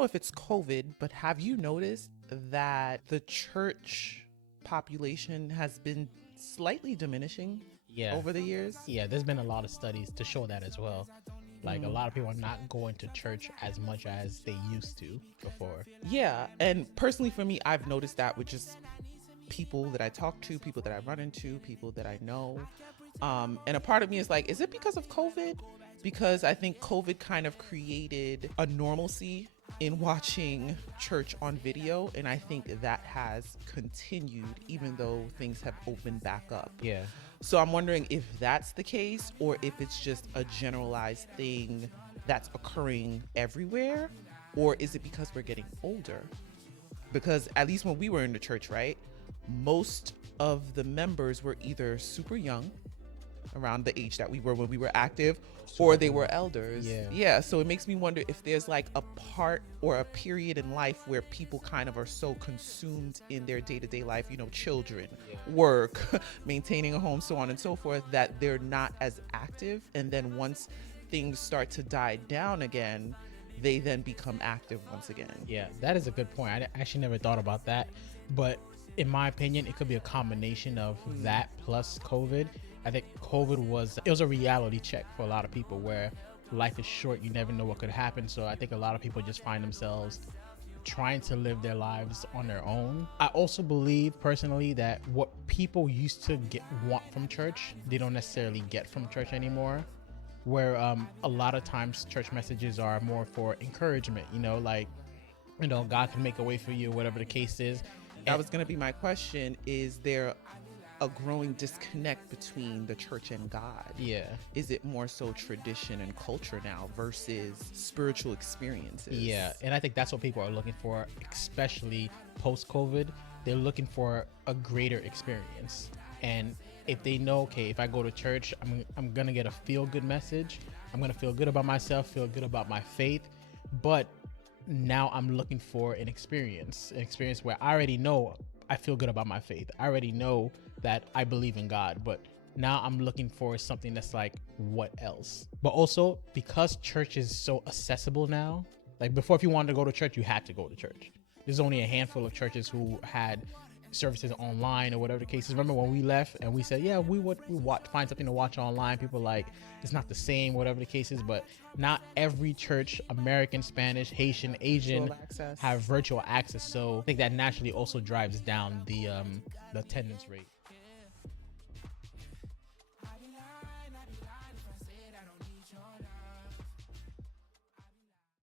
know if it's COVID, but have you noticed that the church population has been slightly diminishing Yeah. over the years? Yeah, there's been a lot of studies to show that as well. Like a lot of people are not going to church as much as they used to before. Yeah, and personally for me, I've noticed that with just people that I talk to, people that I run into, people that I know. And a part of me is like, is it because of COVID? Because I think COVID kind of created a normalcy in watching church on video. And I think that has continued even though things have opened back up. Yeah. So I'm wondering if that's the case or if it's just a generalized thing that's occurring everywhere, or is it because we're getting older? Because at least when we were in the church, right, most of the members were either super young, around the age that we were when we were active, or they were elders. Yeah. So it makes me wonder if there's like a part or a period in life where people kind of are so consumed in their day-to-day life, you know, children, work, maintaining a home, so on and so forth, that they're not as active. And then once things start to die down again, they then become active once again. Yeah, that is a good point. I actually never thought about that. But in my opinion, it could be a combination of that plus COVID. I think COVID was a reality check for a lot of people where life is short. You never know what could happen. So I think a lot of people just find themselves trying to live their lives on their own. I also believe personally that what people used to want from church, they don't necessarily get from church anymore. Where a lot of times church messages are more for encouragement, you know, like, you know, God can make a way for you, whatever the case is. That was going to be my question. Is there a growing disconnect between the church and God? Yeah. Is it more so tradition and culture now versus spiritual experiences? Yeah, and I think that's what people are looking for, especially post-COVID. They're looking for a greater experience. And if they know, okay, if I go to church, I'm gonna get a feel-good message. I'm gonna feel good about myself, feel good about my faith. But now I'm looking for an experience where I already know I feel good about my faith. I already know that I believe in God, but now I'm looking for something that's like, what else? But also because church is so accessible now, like before, if you wanted to go to church, you had to go to church. There's only a handful of churches who had services online or whatever the case is. Remember when we left and we said, yeah, we find something to watch online. People like, it's not the same, whatever the case is. But not every church, American, Spanish, Haitian, Asian, have virtual access. So I think that naturally also drives down the attendance rate.